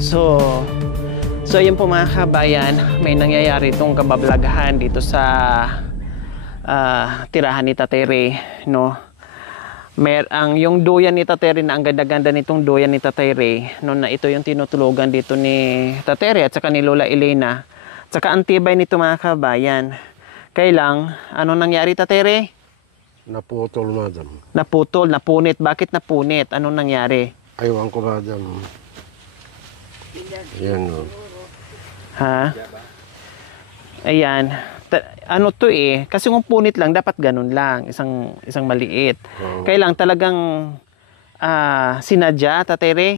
So yun po mga kabayan, may nangyayari itong kabablagahan dito sa tirahan ni Tatay Ray, no? Yung duyan ni Tatay Ray, na ang ganda-ganda nitong duyan ni Tatay Ray, no, na ito yung tinutulugan dito ni Tatay Ray at saka ni Lola Elena. At saka ang tibay nito mga kabayan. Kailang, anong nangyari Tatay Ray? Naputol, madam. Naputol, napunit. Bakit napunit? Anong nangyari? Aywan ko, madam. Yan o. Ha? Ayan. Ano to eh, kasi kung punit lang, dapat ganun lang. Isang maliit. Oh. Kailang talagang sinadya, Tatay Ray.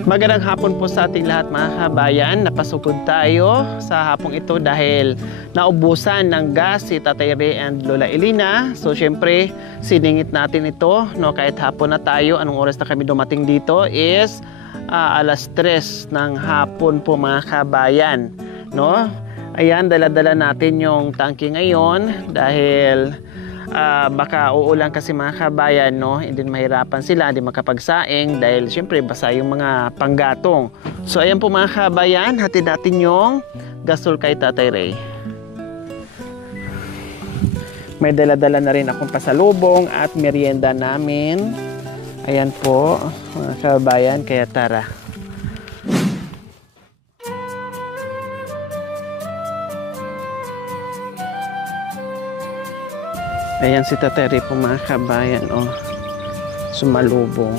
Magandang hapon po sa ating lahat mga kabayan. Napasugod tayo sa hapong ito dahil naubusan ng gas si Tatay Ray and Lola Elena. So syempre siningit natin ito, no, kahit hapon na tayo. Anong oras na kami dumating dito is alas 3 ng hapon po mga kabayan, no? Ayan, dala-dala natin yung tangke ngayon dahil baka uulan kasi mga kabayan, no? Hindi mahirapan sila, hindi makapagsaing dahil syempre basa yung mga panggatong. So ayan po mga kabayan, hatid natin yung gasol kay Tatay Ray. May dala-dala na rin akong pasalubong at merienda namin. Ayan po mga kabayan, kaya tara. Ayan si Tatay Ray po mga kabayan, oh, sumalubong.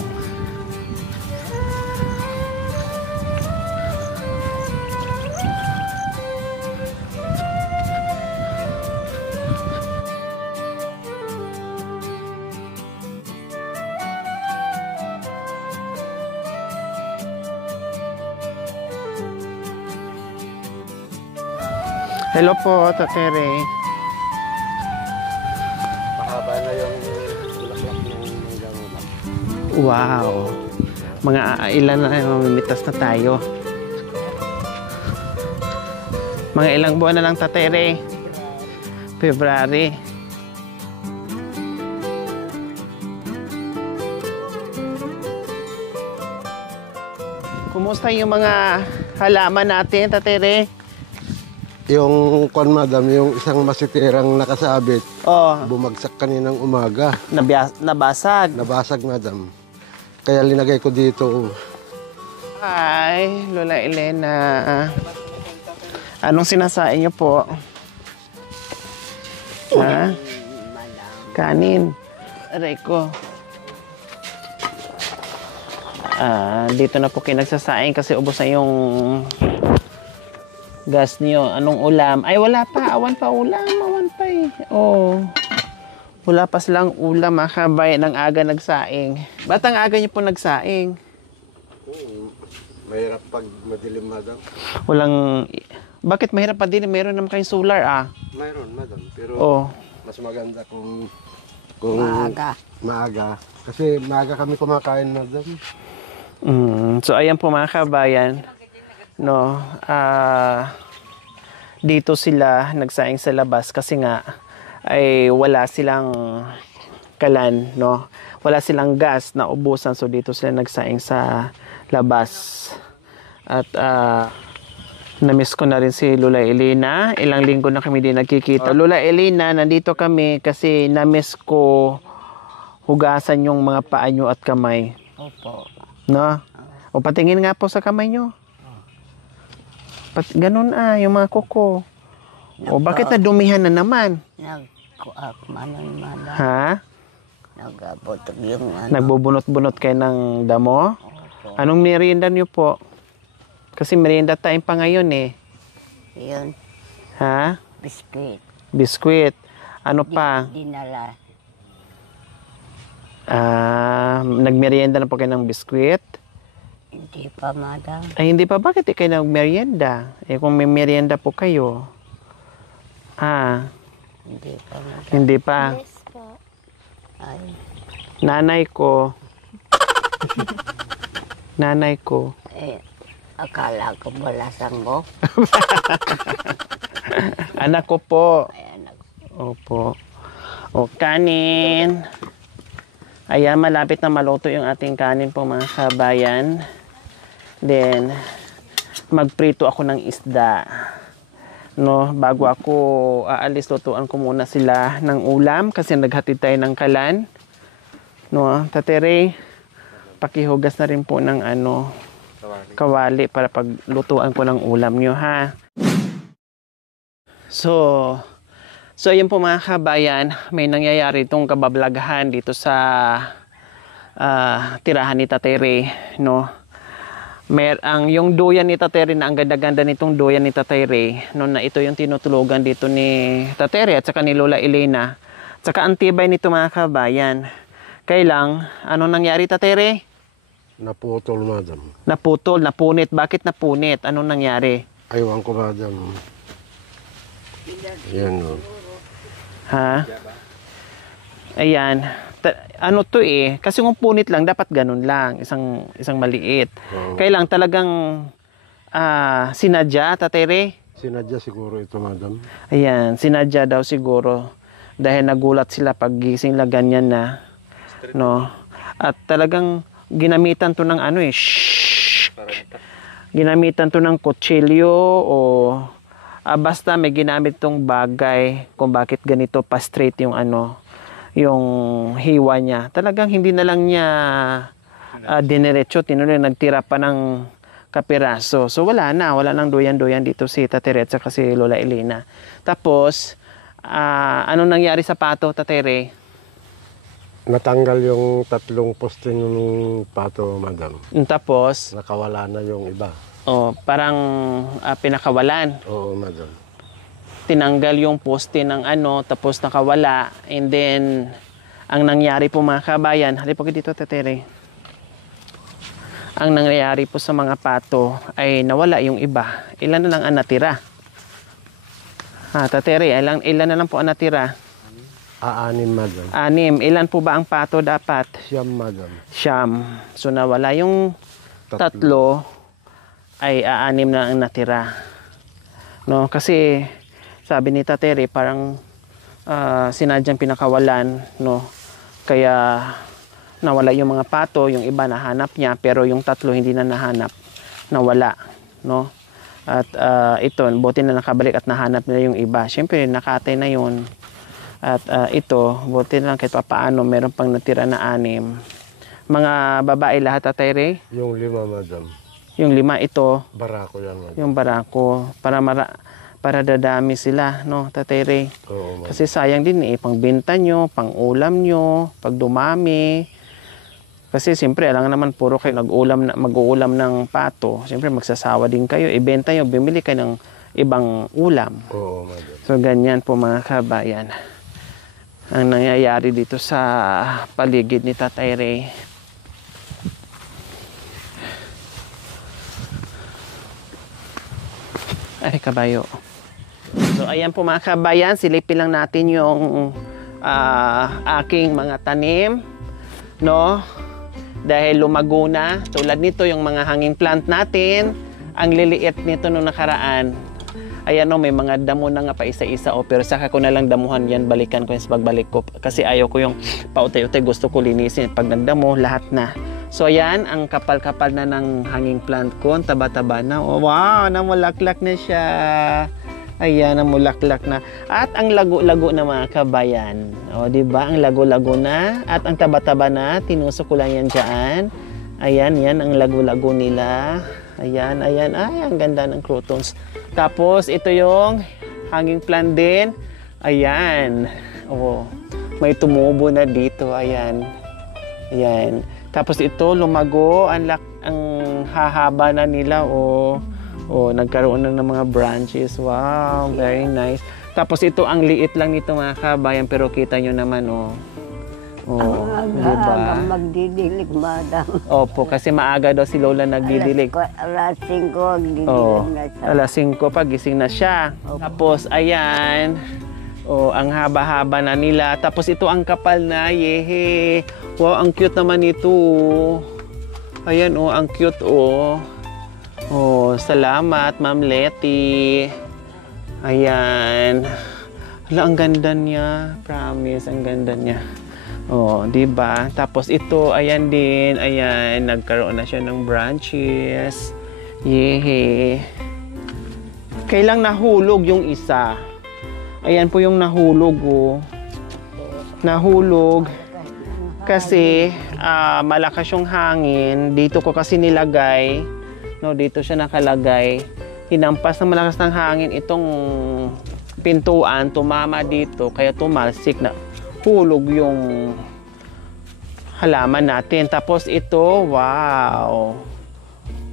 Hello po, Tatay Ray. Mahaba na yung bulaklak ng mangga. Wow. Mga ilan na mamimitas na tayo. Mga ilang buwan na lang Tatay Ray. February. Kumusta yung mga halaman natin, Tatay Ray? Yung kwan, madam, yung isang masitirang nakasabit, Oh, bumagsak kaninang umaga. nabasag. Nabasag, madam. Kaya linagay ko dito. Hi, Lola Elena. Anong sinasain niyo po? Ha? Kanin. Aray ko. Dito na po kayo nagsasaing kasi ubos na yung gas niyo. Anong ulam? Ay, wala pa. Awan pa ulam. Awan pa eh. Oh. Wala pa silang ulam, mga kabayan. Ang aga nagsaing. Ba't ang aga niyo po nagsaing? Mahirap pag madilim, madam. Walang... Bakit mahirap pa din? Meron naman kayong solar, ah. Mayroon, madam. Pero Oh. mas maganda kung maaga. Kasi maaga kami kumakain, madam. So, ayan po mga kabayan. No, dito sila nagsaing sa labas kasi nga ay wala silang kalan, no? Wala silang gas na ubusan, so dito sila nagsaing sa labas. At na-miss ko na rin si Lola Elena. Ilang linggo na kami din nagkikita. Lola Elena, nandito kami kasi na-miss ko hugasan yung mga paa nyo at kamay. Opo. No? O patingin nga po sa kamay nyo. Ganun yung mga kuko. O bakit nadumihan na naman? Ha? Nagabotog yung ano. Nagbubunot-bunot kayo ng damo? Opo. Anong merienda niyo po? Kasi merienda time pa ngayon eh. Yun, Ha? biskuit. Biskwit. Ano pa? Dinala. Nagmerienda na po kayo ng biskwit? Hindi pa, madam. Ay, hindi pa. Bakit kayo nagmerienda? Eh, kung may merienda po kayo. Hindi pa, madam. Hindi pa. Ay, Nanay ko. Nanay ko. akala ko wala sanggok. Anak ko po. Ay, anak. Opo. O, kanin. Ayan, malapit na maluto yung ating kanin po mga kabayan. Then, magprito ako ng isda. No, bago ako aalis, lutuan ko muna sila ng ulam kasi naghatid tayo ng kalan. No, Tatere, pakihugas na rin po ng kawali para paglutuan ko ng ulam nyo, ha. So ayun po mga kabayan, may nangyayari itong kabablagahan dito sa tirahan ni Tatere, no. Yung duyan ni Tatere, na ang ganda-ganda nitong duyan ni Tatere, no, na ito yung tinutulugan dito ni Tatere at saka ni Lola Elena. At saka ang tibay nito mga kabayan. Kailang, ano nangyari Tatere? Naputol, madam. Naputol, napunit. Bakit napunit? Anong nangyari? Aywan ko, madam. Yan, o. Ha? Ayan. Ano to eh, kasi kung punit lang, dapat ganun lang. Isang maliit. Oo. Kailang talagang sinadya, Tatere? Sinadya siguro ito, madam. Ayan, sinadya daw siguro. Dahil nagulat sila pag gising na ganyan na. No? At talagang ginamitan to ng ginamitan to ng kutsilyo o basta may ginamit tong bagay kung bakit ganito pa straight yung yung hiwa niya. Talagang hindi na lang niya diniretso, tinuloy, nagtira pa ng kapiraso. So wala nang duyan-duyan dito si Tatere at saka si Lola Elena. Tapos anong nangyari sa pato, Tatere? Natanggal yung 3 poste ng pato, madam. Tapos Nakawala na yung iba. parang pinakawalan. Oo, madam. Tinanggal yung poste ng tapos nakawala. And then, ang nangyari po mga kabayan, halip po dito, Tatere. Ang nangyari po sa mga pato ay nawala yung iba. Ilan na lang ang natira? Tatere, ilan na lang po ang natira? 6, madam. 6. Ilan po ba ang pato dapat? 9, madam. 9. So, nawala yung 3 ay 6 na ang natira. No, kasi sabi ni Tatere parang sinadyang pinakawalan, no. Kaya nawala yung mga pato, yung iba nahanap niya pero yung 3 hindi na nahanap, nawala, no. At ito, buti na nakabalik at nahanap nila yung iba. Siyempre nakatay na yun. At ito, buti na lang kahit paano meron pang natira na 6. Mga babae lahat, Tatere? Yung 5, madam. Yung 5 ito, Barako yan, madam. yung barako, para dadami sila, no, Tatere? Oo, madam. Kasi sayang din pangbenta nyo, pang-ulam nyo, pag dumami. Kasi siyempre, alam naman puro kayo mag-uulam ng pato. Siyempre, magsasawa din kayo. Ibenta nyo, bumili kayo ng ibang ulam. Oo, madam. So, ganyan po mga kabayan. Ang nangyayari dito sa paligid ni Tatay Ray. Ay, kabayo. So, ayan po mga kabayan, silipin lang natin yung aking mga tanim, no? Dahil lumago na, tulad nito yung mga hanging plant natin, ang liliit nito nung nakaraan. Ayan, no, may mga damo na nga pa isa-isa, pero saka ko na lang damuhan yan, balikan ko yung pagbalik ko. Kasi ayaw ko yung pautay-utay, gusto ko linisin. Pag nagdamo, lahat na. So ayan, ang kapal-kapal na ng hanging plant ko, ang taba-taba na. Oh, wow, namulaklak na siya. Ayan, namulaklak na. At ang lago-lago na mga kabayan. O, diba? Ang lago-lago na. At ang taba-taba na, tinusok ko lang yan dyan. Ayan, yan ang lago-lago nila. Ayan, ayan. Ay, ang ganda ng croutons. Tapos, ito yung hanging plant din. Ayan. Oh, may tumubo na dito. Ayan. Ayan. Tapos ito, lumago. Ang hahaba na nila. Oh, nagkaroon na ng mga branches. Wow, very nice. Tapos ito, ang liit lang nito mga kabayan. Pero kita nyo naman, oh. Oh, diba? Magdidilig, madam. Opo, kasi maaga daw si Lola nagdidilig. Alas 5, magdidilig na siya. Alas 5 pa, gising na siya. Opo. Tapos, ayan. Ang haba-haba na nila. Tapos ito ang kapal na. Yehe. Wow, ang cute naman ito. Ayan, ang cute, salamat, Ma'am Letty. Ayan. Hala, ang ganda niya. Promise, ang ganda niya. Oh, 'di ba? Tapos ito, ayan din, ayan, nagkaroon na siya ng branches. Yehe. Kailang nahulog yung isa. Ayan po yung nahulog, oh. Nahulog kasi malakas yung hangin. Dito ko kasi nilagay, no, dito siya nakalagay. Hinampas ng malakas ng hangin itong pintuan, tumama dito, kaya tumalsik na hulog yung halaman natin. Tapos ito, wow,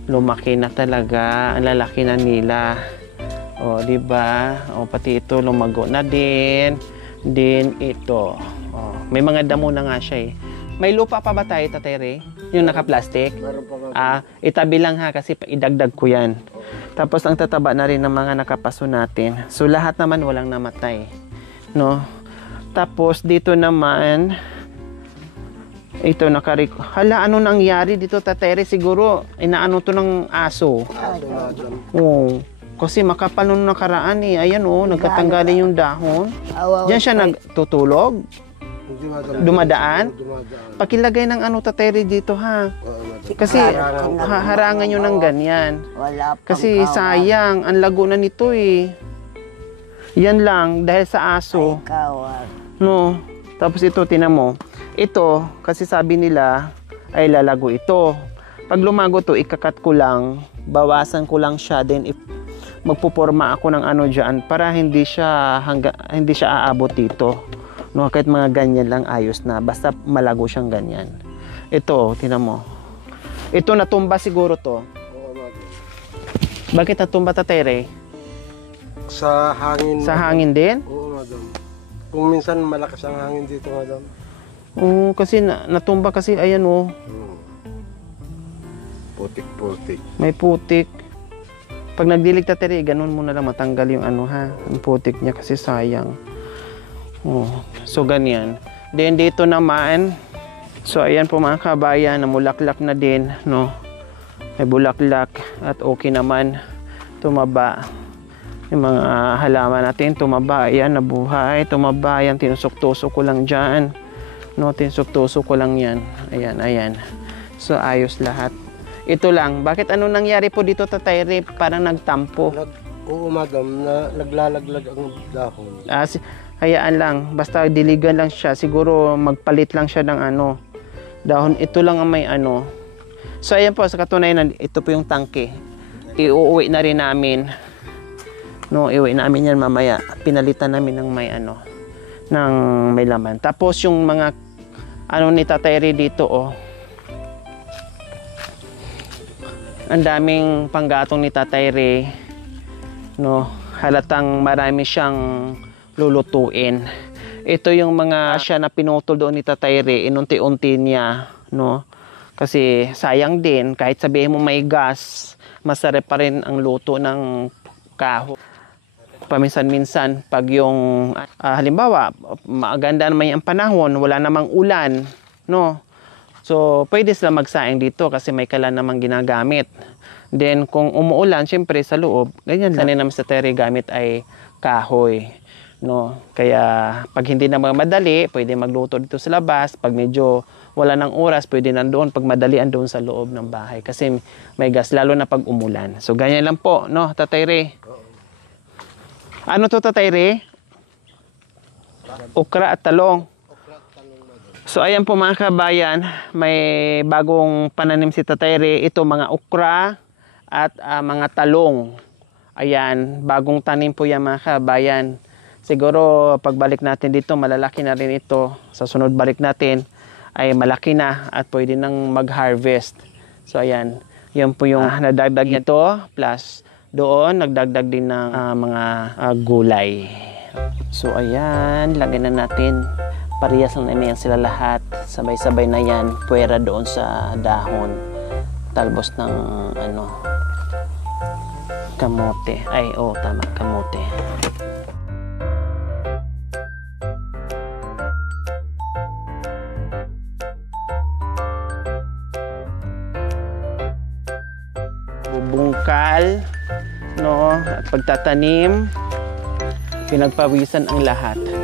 lumaki na talaga, ang lalaki na nila. O, di ba? O, pati ito lumago na din. Din ito. O, may mga damo na nga siya eh. May lupa pa ba tayo, Tatay Ray? Yung naka-plastic? Meron pa nga. Itabi lang ha, kasi idagdag ko yan. Tapos ang tataba na rin ng mga nakapaso natin. So lahat naman walang namatay, no? Tapos dito naman, ito hala, ano nangyari dito, Tatay Ray? Siguro inaano to ng aso. Oo. Kasi makapal nung nakaraan eh. Ayan oh, nagkatanggalin yung dahon. Diyan siya nagtutulog. Dumadaan. Pakilagay ng ano, Tatay Ray, dito ha. Kasi harangan nyo ng ganyan. Kasi sayang, ang lago na nito eh. Yan lang, dahil sa aso. No. Tapos ito, tinan mo. Ito, kasi sabi nila, ay lalago ito. Pag lumago to, ikakat ko lang, bawasan ko lang siya, then magpuporma ako ng ano dyan para hindi siya aabot dito. No, kahit mga ganyan lang ayos na, basta malago siyang ganyan. Ito, tinan mo. Ito natumba siguro to. Oo, madam. Bakit natumba, Tatay Ray? Sa hangin. Sa hangin din? Oo, madam. Kung minsan malakas ang hangin dito, madam. Oo, kasi natumba kasi, ayan oh. Putik-putik. May putik. Pag nagdilig, Tatay Ray, ganun mo na lang matanggal yung ano ha. Ang putik niya kasi sayang. Oh, so ganyan. Then dito naman, so ayan po mga kabayan, namulaklak na din, no. May bulaklak at okay naman. Tumaba. Yung mga halaman natin, tumaba. Ayan, nabuhay. Tumaba. Ayan, tinusok-tusok ko lang dyan. No, tinusok-tusok ko lang yan. Ayan, ayan. So ayos lahat. Ito lang. Bakit ano nangyari po dito, Tatay Ray? Parang nagtampo. Oo, madam, na naglalaglag ang dahon. Hayaan lang. Basta diligan lang siya. Siguro magpalit lang siya ng ano, dahon. Ito lang ang may ano. So ayan po, sa katunayan, ito po yung tangke. Iuuwi na rin namin. No, iuwi namin yan mamaya. Pinalitan namin ng may ano, ng may laman. Tapos yung mga ano ni Tatay Ray dito, oh. Ang daming panggatong ni Tatay Ray. No, halatang marami siyang lulutuin. Ito yung mga siya na pinutol doon ni Tatay Ray, inunti-unti niya, no? Kasi sayang din, kahit sabihin mo may gas, masarap pa rin ang luto ng kahoy. Paminsan-minsan, pag yung, halimbawa, maganda naman yung panahon, wala namang ulan, no? So, pwede sila magsaing dito kasi may kalan namang ginagamit. Then, kung umuulan, syempre sa loob, ganyan lang. Namin sa Tatay Ray gamit ay kahoy. No, kaya pag hindi na madali, pwede magluto dito sa labas. Pag medyo wala ng oras, pwede nandoon. Pag madalian doon sa loob ng bahay kasi may gas, lalo na pag umulan. So ganyan lang po, no, Tatay Ray. Ano to, Tatay Ray? Okra at talong. So ayan po mga kabayan, may bagong pananim si Tatay Ray. Ito mga okra at mga talong. Ayan, bagong tanim po yan mga kabayan. Siguro pagbalik natin dito, malalaki na rin ito. Sa sunod balik natin ay malaki na at pwede nang mag-harvest. So ayan, yan po yung nadagdag nito. Plus doon, nagdagdag din ng mga gulay. So ayan, lagyan na natin. Parehas lang naman sila lahat. Sabay-sabay na yan. Puwera doon sa dahon. Talbos ng ano, kamote. Ay, oo, tama, kamote. Bungkal, no, at pagtatanim. Pinagpawisan ang lahat.